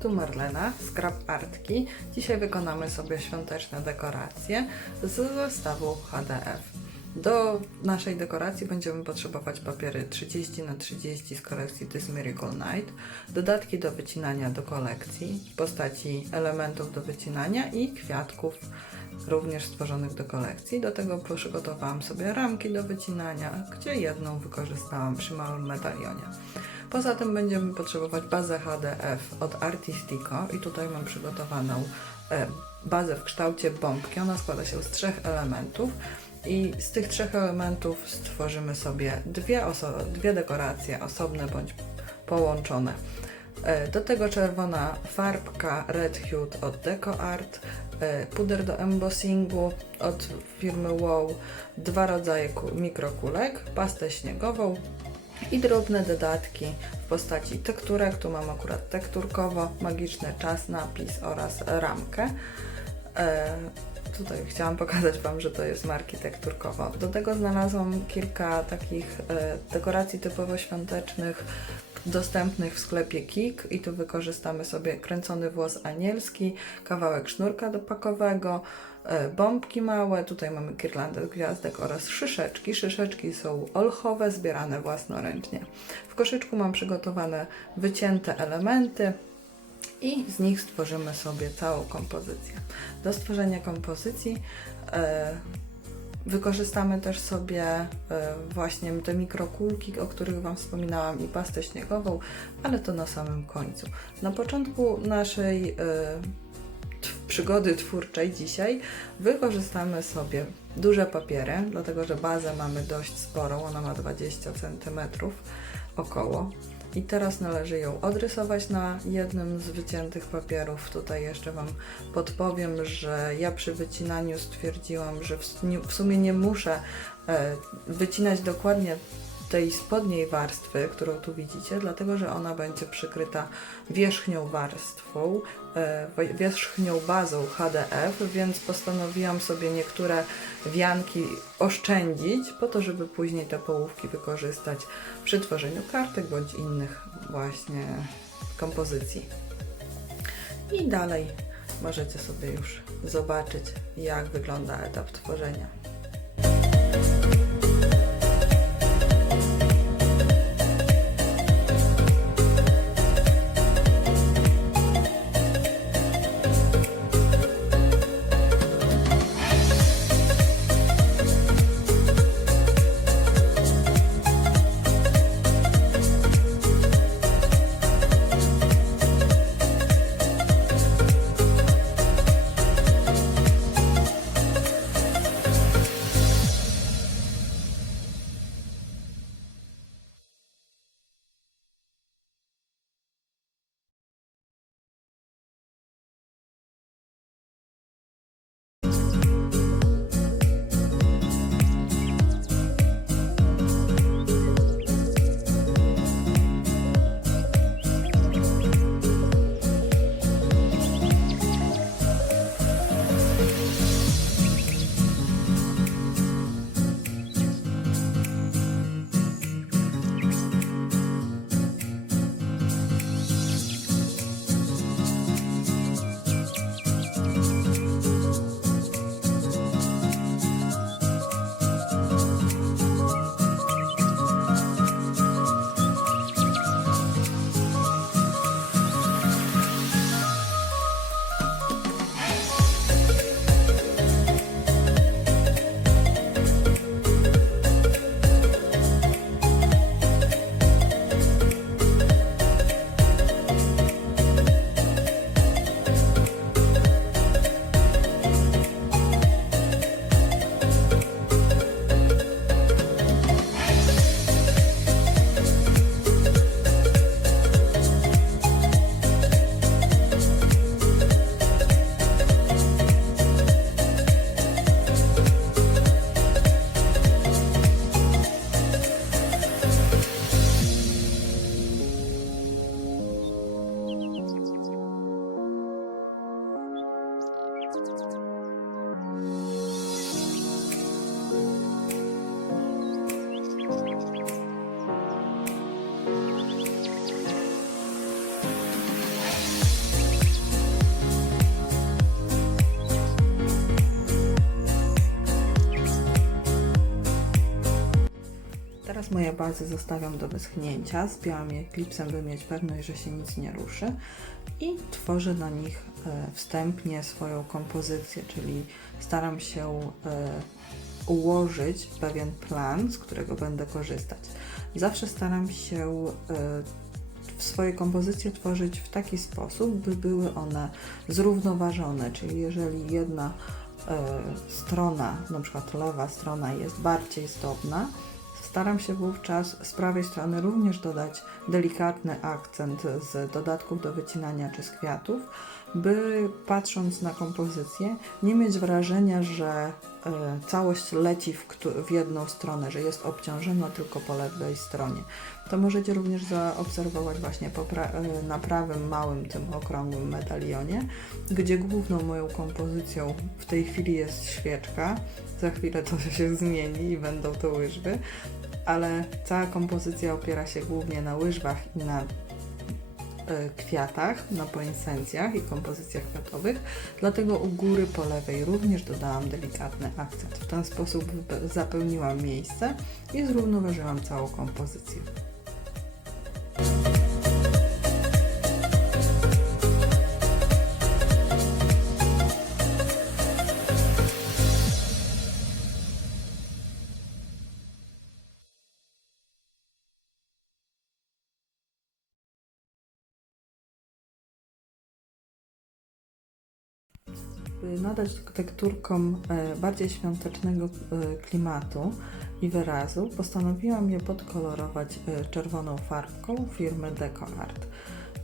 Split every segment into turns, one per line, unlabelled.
Tu Marlena, Scrap Artki. Dzisiaj wykonamy sobie świąteczne dekoracje z zestawu HDF. Do naszej dekoracji będziemy potrzebować papiery 30 na 30 z kolekcji This Miracle Night, dodatki do wycinania do kolekcji w postaci elementów do wycinania i kwiatków również stworzonych do kolekcji. Do tego przygotowałam sobie ramki do wycinania, gdzie jedną wykorzystałam przy małym medalionie. Poza tym będziemy potrzebować bazę HDF od Artistico i tutaj mam przygotowaną e, bazę w kształcie bombki. Ona składa się z trzech elementów i z tych trzech elementów stworzymy sobie dwie, dwie dekoracje osobne bądź połączone. E, Do tego czerwona farbka Red Hue od Deco Art, puder do embossingu od firmy Wow, dwa rodzaje ku- mikrokulek, pastę śniegową i drobne dodatki w postaci tekturek. Tu mam akurat tekturkowo, magiczny czas, napis oraz ramkę. E, tutaj chciałam pokazać Wam, że to jest marki tekturkowo. Do tego znalazłam kilka takich e, dekoracji typowo świątecznych, dostępnych w sklepie Kik i tu wykorzystamy sobie kręcony włos anielski, kawałek sznurka dopakowego, e, bombki małe, tutaj mamy girlandę gwiazdek oraz szyszeczki. Szyszeczki są olchowe, zbierane własnoręcznie. W koszyczku mam przygotowane wycięte elementy, i z nich stworzymy sobie całą kompozycję. Do stworzenia kompozycji e, wykorzystamy też sobie e, właśnie te mikrokulki, o których Wam wspominałam i pastę śniegową, ale to na samym końcu. Na początku naszej e, przygody twórczej dzisiaj wykorzystamy sobie duże papiery, dlatego że bazę mamy dość sporą, ona ma 20 cm około. I teraz należy ją odrysować na jednym z wyciętych papierów. Tutaj jeszcze Wam podpowiem, że ja przy wycinaniu stwierdziłam, że w, sumie nie muszę e, wycinać dokładnie tej spodniej warstwy, którą tu widzicie, dlatego że ona będzie przykryta wierzchnią warstwą, e, wi- wierzchnią bazą HDF, więc postanowiłam sobie niektóre wianki oszczędzić po to, żeby później te połówki wykorzystać przy tworzeniu kartek bądź innych właśnie kompozycji. I dalej możecie sobie już zobaczyć, jak wygląda etap tworzenia. Moje bazy zostawiam do wyschnięcia. Spięłam je klipsem, by mieć pewność, że się nic nie ruszy. I tworzę na nich e, wstępnie swoją kompozycję, czyli staram się e, ułożyć pewien plan, z którego będę korzystać. Zawsze staram się e, swoje kompozycje tworzyć w taki sposób, by były one zrównoważone, czyli jeżeli jedna strona, na przykład lewa strona jest bardziej zdobna, staram się wówczas z prawej strony również dodać delikatny akcent z dodatków do wycinania czy z kwiatów, by patrząc na kompozycję nie mieć wrażenia, że e, całość leci w, w jedną stronę, że jest obciążona tylko po lewej stronie. To możecie również zaobserwować właśnie e, na prawym małym tym okrągłym medalionie, gdzie główną moją kompozycją w tej chwili jest świeczka. Za chwilę to się zmieni i będą to łyżwy, ale cała kompozycja opiera się głównie na łyżwach i na kwiatach, na poinsencjach i kompozycjach kwiatowych, dlatego u góry po lewej również dodałam delikatny akcent. W ten sposób zapełniłam miejsce i zrównoważyłam całą kompozycję. Nadać tekturkom e, bardziej świątecznego e, klimatu i wyrazu, postanowiłam je podkolorować e, czerwoną farbką firmy DecoArt.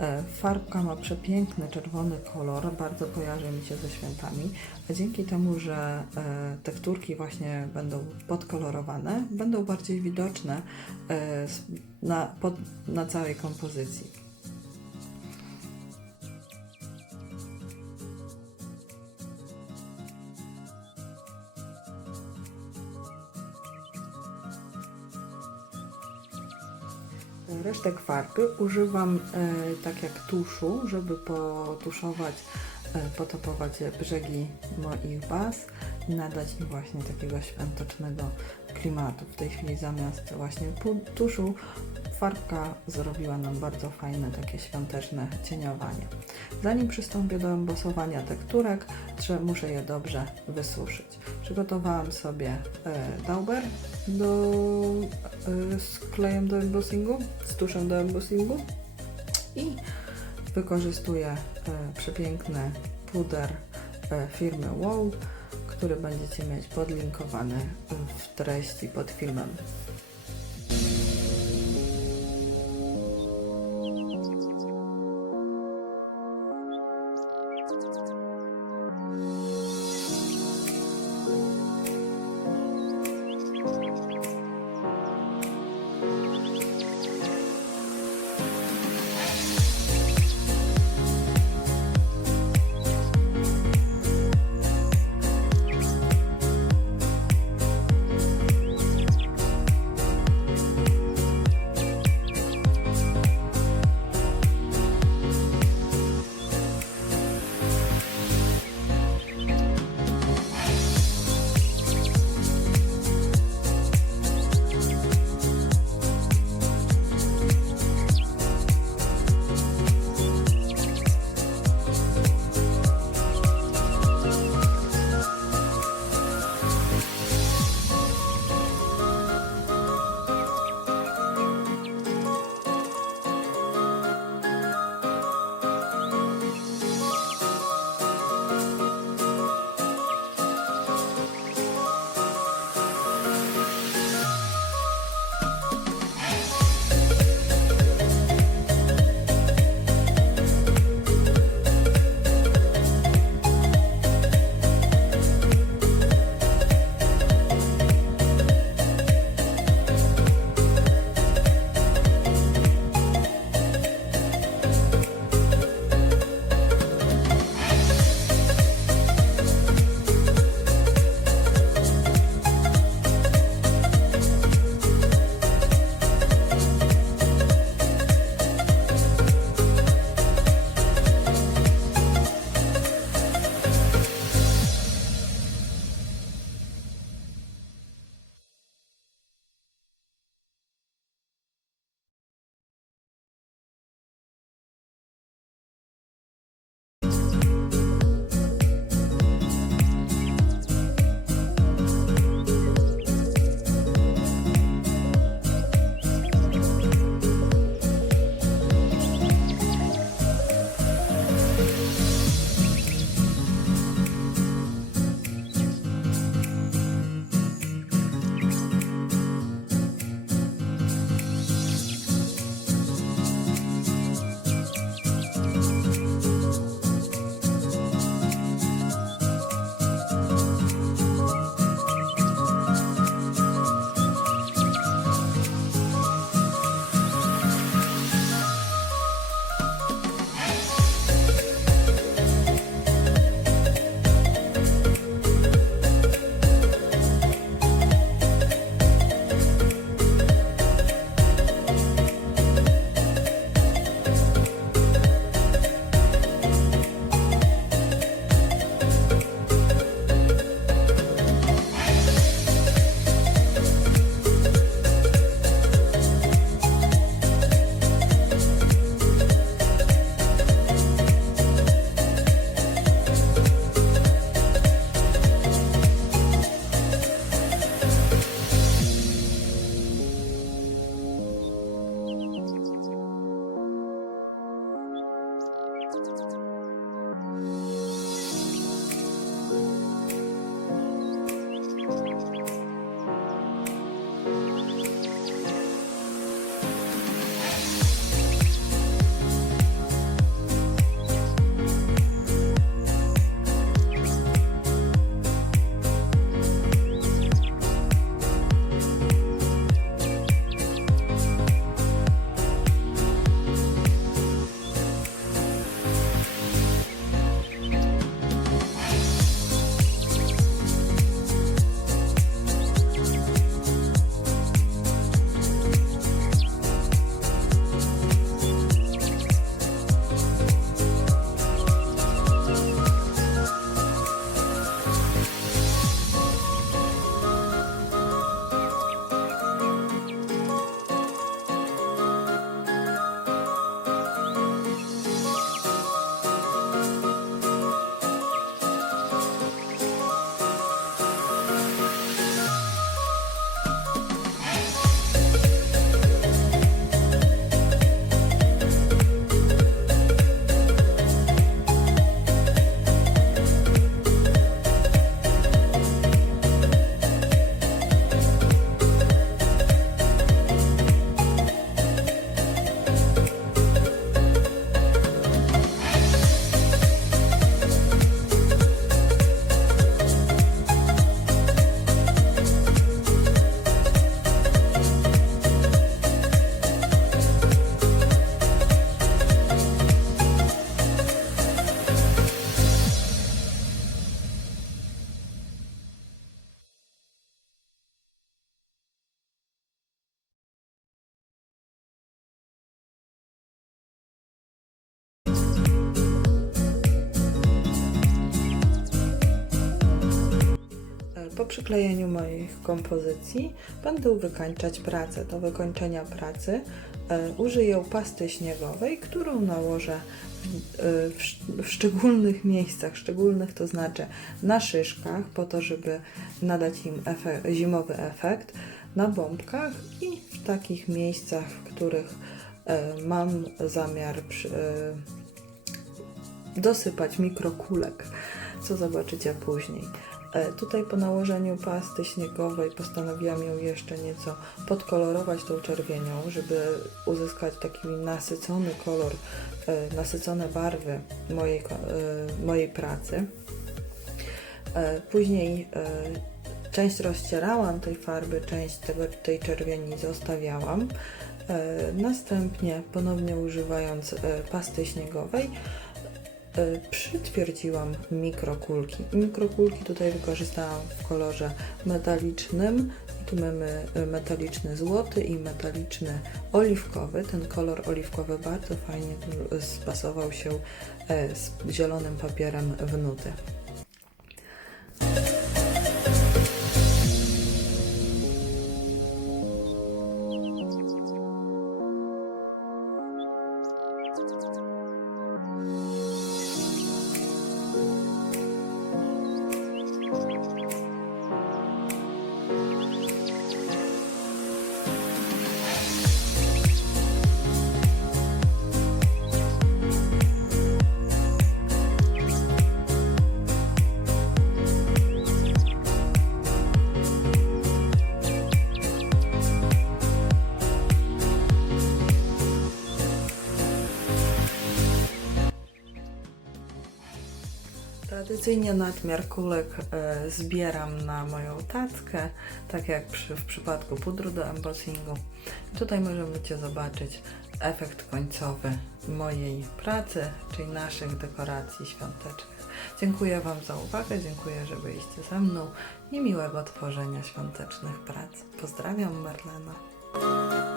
E, Farbka ma przepiękny czerwony kolor, bardzo kojarzy mi się ze świętami, a dzięki temu, że tekturki właśnie będą podkolorowane, będą bardziej widoczne na, pod, na całej kompozycji. Resztek farby używam e, tak jak tuszu, żeby potuszować, e, potopować brzegi moich baz nadać im właśnie takiego świątecznego klimatu. W tej chwili zamiast właśnie tuszu farbka zrobiła nam bardzo fajne takie świąteczne cieniowanie. Zanim przystąpię do embosowania tekturek, muszę je dobrze wysuszyć. Przygotowałam sobie e, dauber do, e, z klejem do embossingu, z tuszem do embossingu i wykorzystuję e, przepiękny puder firmy Wow, który będziecie mieć podlinkowany w treści pod filmem. Przyklejeniu moich kompozycji będę wykańczać pracę. Do wykończenia pracy e, użyję pasty śniegowej, którą nałożę w, e, w, sz- w szczególnych miejscach, szczególnych to znaczy na szyszkach, po to, żeby nadać im efe- zimowy efekt, na bombkach i w takich miejscach, w których e, mam zamiar dosypać mikrokulek, co zobaczycie później. E, Tutaj po nałożeniu pasty śniegowej postanowiłam ją jeszcze nieco podkolorować tą czerwienią, żeby uzyskać taki nasycony kolor, e, nasycone barwy mojej, e, mojej pracy. Później część rozcierałam tej farby, część tego, tej czerwieni zostawiałam. Następnie ponownie używając pasty śniegowej przytwierdziłam mikrokulki. Mikrokulki tutaj wykorzystałam w kolorze metalicznym. Tu mamy e, metaliczny złoty i metaliczny oliwkowy. Ten kolor oliwkowy bardzo fajnie tu spasował się e, z zielonym papierem w nuty. Tradycyjnie nadmiar kulek e, zbieram na moją tackę, tak jak przy, w przypadku pudru do embossingu. Tutaj możecie zobaczyć efekt końcowy mojej pracy, czyli naszych dekoracji świątecznych. Dziękuję Wam za uwagę, dziękuję, że byliście ze mną i miłego tworzenia świątecznych prac. Pozdrawiam, Marlena.